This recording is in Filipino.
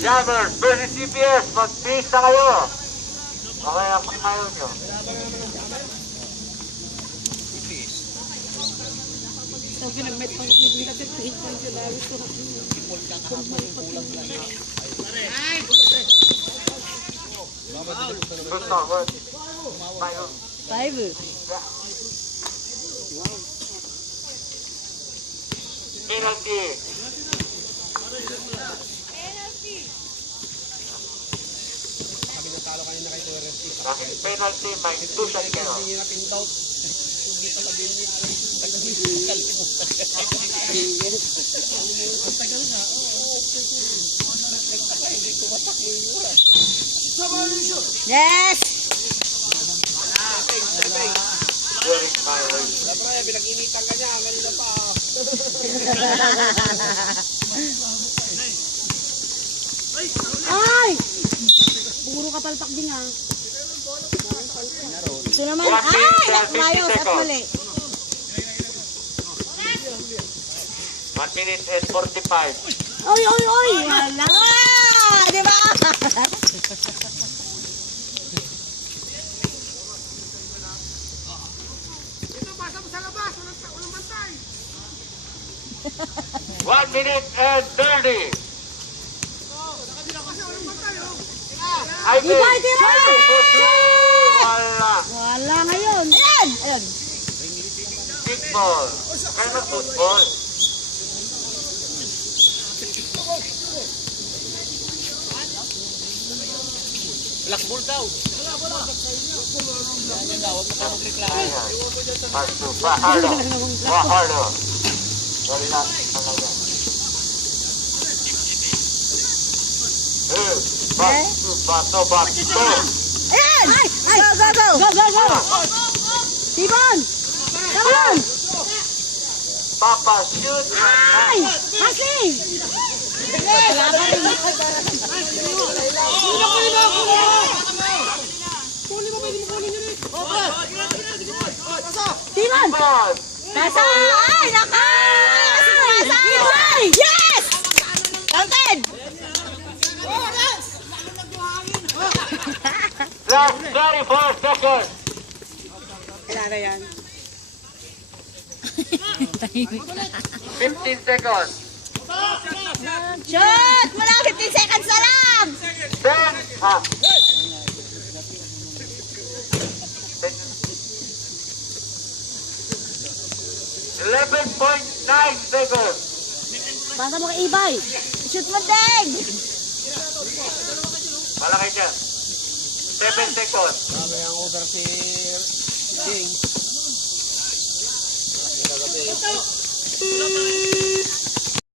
Jammers versus CPS, mag-base na kayo. Okay, ang pagkayo nyo. Sabi na good. Tayo. Five. Penalty. Dahil penalty, may two shot kayo. Yes! During my way. Ay! Puro kapalpak din ah. Ito naman. Ay! 50 at mali. 1 minute and 45. Oy, oy, oy! Wala! Di ba? One minute and 30. Ay, Iba, tira! Wala. Wala ngayon. Ayan! Ayan. Kickball. Kaya na football. Ayan. Paso. Bahardo. Bahardo. Wala. Talaga. Eh, bato, bato, bato. Ayan! Ay! Ay! Go, go, go! Go, go, go! Tibon! Come on! Papa, shoot. Ay! Asling! Wala pa rin. Tibon! Nasa! Ay! Naka! 24 seconds. Kailan yan? 15 seconds. Shot! Wala 15 seconds na lang! 10! Ah. Seconds. Basa mo kay Shoot mo, Deng! Malaki dyan. Seven seconds. Sabi ang over si James.